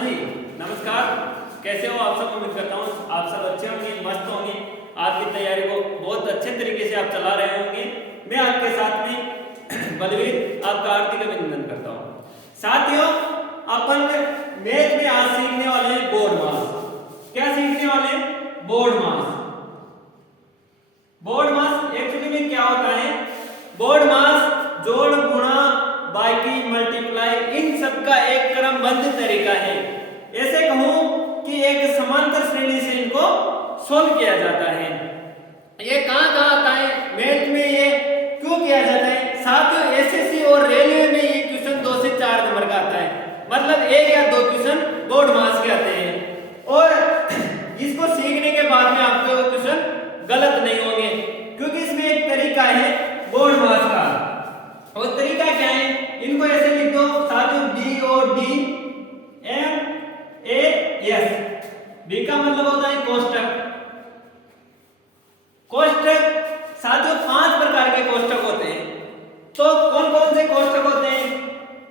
जी, नमस्कार। कैसे हो आप सब? उम्मीद करता हूँ आप सब अच्छे होंगे, मस्त होंगे। आपकी तैयारी को बहुत अच्छे तरीके से आप चला रहे होंगे। मैं आपके साथ में बलवीर आपका हार्दिक अभिनंदन करता हूँ। साथियों, अपन मैथ में आज सीखने वाले हैं बोर्ड मास। क्या सीखने वाले हैं? बोर्ड मास। बोर्ड मास एक्चुअली में क्या होता है? बोर्ड मास जोड़, गुणा, बाकी, मल्टीप्लाई, इन सब का एक क्रमबद्ध तरीका है। ऐसे कहूं कि एक समांतर श्रेणी से इनको सोल्व किया जाता है। ये कहां आता है मैथ में? ये क्यों किया जाता है? साथियों, एसएससी और रेलवे में ये क्वेश्चन 2 से 4 नंबर का आता है। मतलब 1 या 2 क्वेश्चन बोर्ड मास के आते हैं और इसको सीखने के बाद में आपके वो क्वेश्चन गलत नहीं होंगे, क्योंकि इसमें एक तरीका है बोर्ड मास का। और तरीका क्या है? इनको ऐसे लिख दो साथियों, BOD MAS। बी का मतलब होता है कोष्टक। कोष्टक साथियों 5 प्रकार के कोष्टक होते हैं। तो कौन कौन से कोष्टक होते हैं?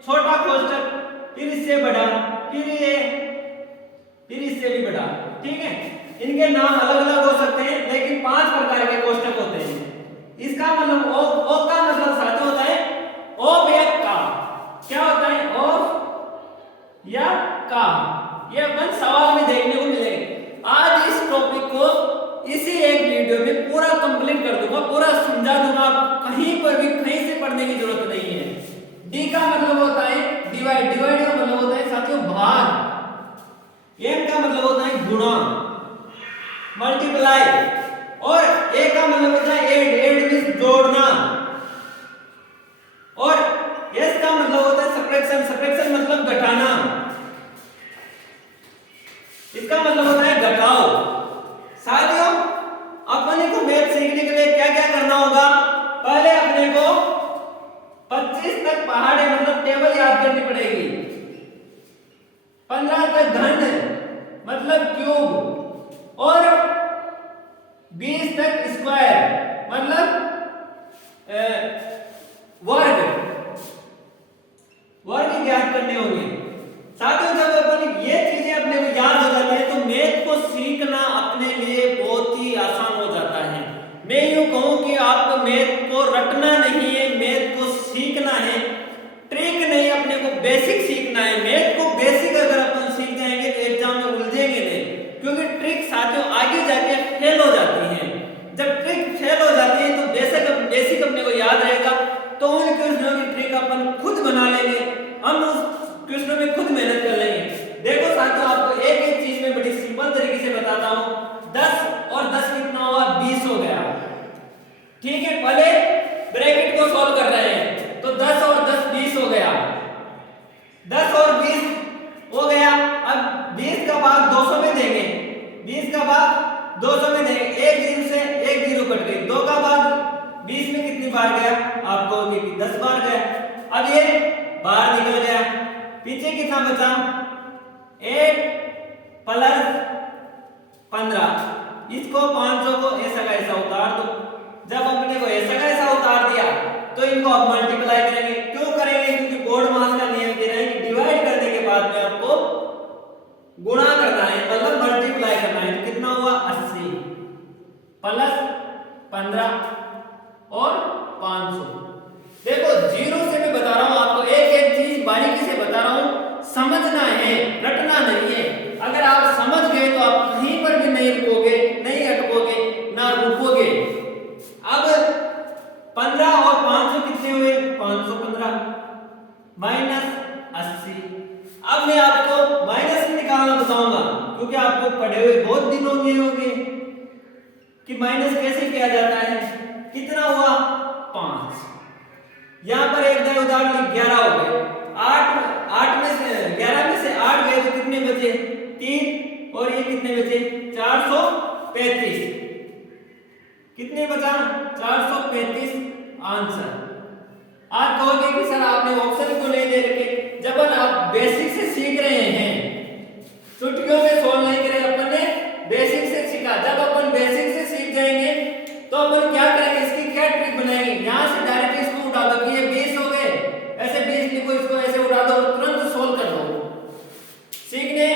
छोटा कोष्टक, फिर इससे बड़ा, फिर ये, फिर इससे भी बड़ा। ठीक है, इनके नाम अलग अलग हो सकते हैं, लेकिन 5 प्रकार के कोष्टक होते हैं। इसका मतलब ओ का मतलब साथियों होता है ऑफ या का। क्या होता है? ऑफ या का। ये अपन सवाल में देखने को मिलेंगे। आज इस टॉपिक को इसी एक वीडियो में पूरा कंप्लीट कर दूंगा, पूरा समझा दूंगा। कहीं पर भी कहीं से पढ़ने की जरूरत नहीं है। डी का मतलब होता है डिवाइड। डिवाइड का मतलब होता है साथियों भाग। एम का मतलब होता है गुणा, मल्टीप्लाई। और ए का मतलब होता है ऐड। ऐड मींस जोड़ना। और एस का मतलब होता है सब्ट्रैक्शन। सब्ट्रैक्शन मतलब घटाना। इसका मतलब होता है घटाओ। साथियों, अपने को मैथ सीखने के लिए क्या क्या करना होगा? पहले अपने को 25 तक पहाड़े मतलब टेबल याद करनी पड़ेगी। 15 तक घन मतलब क्यूब, और 20 तक स्क्वायर मतलब वर्ग ज्ञात करने होंगे। साथियों, जब अपन ये चीजें अपने को याद हो जाती है तो मैथ को सीखना अपने लिए बहुत ही आसान हो जाता है। मैं यूं कहूं कि आपको मैथ को रटना नहीं है, मैथ को सीखना है। ट्रिक नहीं, अपने को बेसिक सीखना है। मैथ को बेसिक अगर अपन सीख जाएंगे तो एग्जाम में उलझेंगे नहीं, क्योंकि ट्रिक साथियों आगे जाके फेल हो जाती है। जब ट्रिक फेल हो जाती है तो बेसिक अपने को याद रहेगा, तो उन क्वेश्चनों की ट्रिक अपन खुद बना लेंगे। हम उस क्वेश्चनों में खुद मेहनत कर लेंगे। देखो साथियों, आपको एक एक चीज में बड़ी सिंपल तरीके से बताता हूं। 10 और 10 कितना हुआ? 20 हो गया। ठीक है, पहले ब्रैकेट को सॉल्व कर रहे हैं तो 10 और 10 20 हो गया। 10 और 20 हो गया। अब 20 का भाग 200 में देंगे। 20 का भाग 200 में देंगे। एक जीरो से एक जीरो कट गई। 2 का भाग 20 में कितनी बार गया? आपको 10 बार गया। अब ये बाहर निकल गया। पीछे कितना बचा? 8 प्लस 15। इसको 500 को ऐसा का ऐसा उतार दो। जब अपने को ऐसा का ऐसा उतार दिया तो इनको अब मल्टीप्लाई करेंगे। क्यों करेंगे? क्योंकि बोर्ड मास का नियम कह रहा है कि डिवाइड करने के बाद में आपको गुणा करना है, मतलब मल्टीप्लाई करना है। तो कितना हुआ? 80 प्लस 15 और 500। देखो, जीरो से मैं बता रहा हूं आपको, एक एक चीज बारीकी से बता रहा हूं। समझना है, रटना नहीं है। अगर आप समझ गए तो आप कहीं पर भी नहीं रुकोगे, नहीं अटकोगे, ना रुकोगे। अब 15 और 500 कितने हुए? 515 माइनस 80। अब मैं आपको माइनस निकालना बताऊंगा, क्योंकि आपको पढ़े हुए बहुत दिन हो गए होंगे कि माइनस कैसे किया जाता है। कितना हुआ? 5। यहां पर एक दो उदाहरण 11 हो गए। 8 में से 11 में से 8 गए तो कितने बचे? 3। और ये कितने बचे? 435। कितने बचा? 435 आंसर। आप कहोगे कि सर आपने ऑप्शन क्यों नहीं दे रखे? जब आप बेसिक से सीख रहे हैं, चुटकियों में सोल्व नहीं करे, अपन ने बेसिक से सीखा। जब अपन बेसिक से सीख जाएंगे तो अपन क्या करेंगे? इसकी क्या ट्रिक बनाएंगे? यहां से डायरेक्ट इसको उठा दो कि ये 20 हो गए, ऐसे 20 लिखो, इसको ऐसे उठा दो, तुरंत सोल्व कर दो। सीखने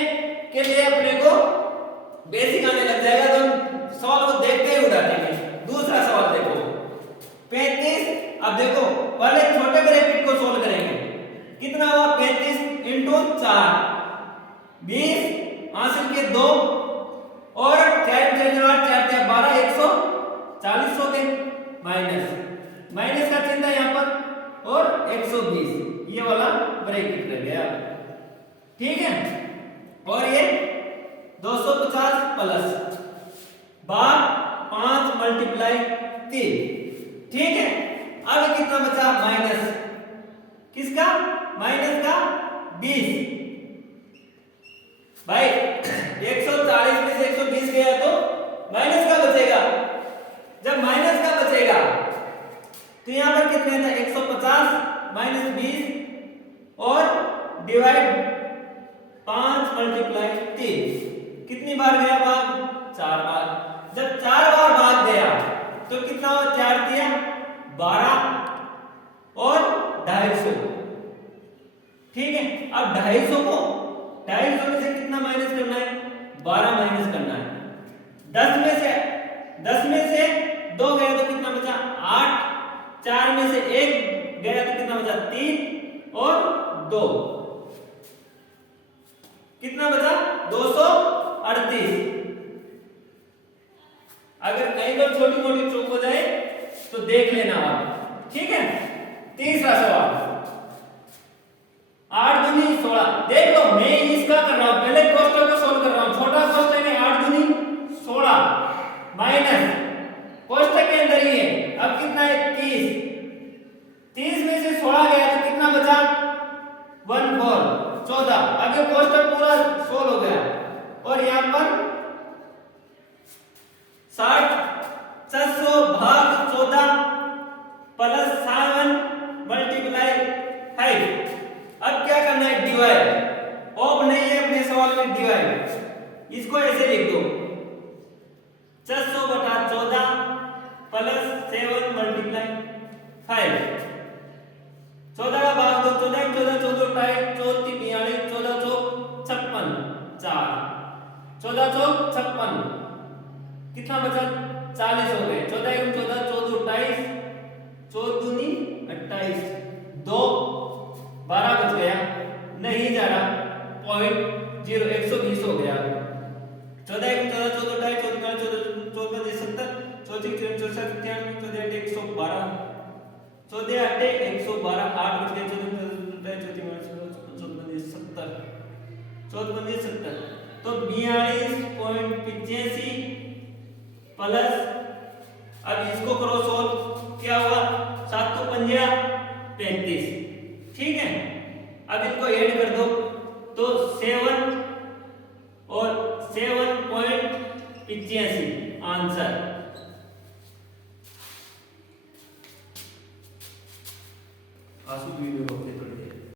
4 20 हासिल के 2 और 4 12 140 हो गए माइनस का चिन्ह है यहाँ पर और 120 ये वाला ब्रैकेट रह गया। ठीक है और ये 250 प्लस भाग 5 मल्टीप्लाई 3। ठीक है अब कितना बचा माइनस किसका माइनस का 20 भाई 140 में से 120 गया तो माइनस का बचेगा। जब माइनस का बचेगा तो यहां पर कितने था 150 माइनस 20 और डिवाइड 5 मल्टीप्लाई 3 कितनी बार गया भाग 4 बार। जब 4 बार भाग गया तो कितना हुआ 4 दिया 12 और 250। ठीक है अब 250 में से कितना माइनस करना है 12 माइनस करना है। 10 में से 2 गया तो कितना बचा 8 4 में से 1 गया तो कितना बचा 3 और 2 कितना बचा 238। अगर कहीं पर छोटी मोटी चूक हो जाए तो देख लेना आप। ठीक है तीसरा सवाल 8 दूनी 16 देख लो मैं इसका कर रहा हूं पहले कोष्टक को सोल्व कर रहा हूं। छोटा कोष्टक है 8 दूनी 16 माइनस कोष्टक के अंदर ही है अब कितना है 30 में से 16 गया तो कितना बचा 14 अब ये कोष्टक पूरा सोल्व हो गया और यहां पर 60 400 भाग 14 प्लस 7 मल्टीप्लाई 5। अब क्या करना है डिवाइड ऑफ नहीं है अपने सवाल में डिवाइड इसको ऐसे लिख दो 400 बटा 14 प्लस 7 मल्टीप्लाई 5। 14 का भाग दो 14 14 14 24 42 14 चौक 56 4 14 चौक 56 कितना बचा 40 हो गए 14 14 14 28 14 दूनी 28 2 12 बच गया नहीं जा रहा पॉइंट 0 120 हो गया 14 14 14 28 14 70 14 64 14 112 14 8 112 8 बच गया 14 70 तो 42.85 प्लस अब इसको करो सोल्व क्या हुआ 7 तो 35। ठीक है अब इनको ऐड कर दो तो 7 और 7.85 आंसर। आंसू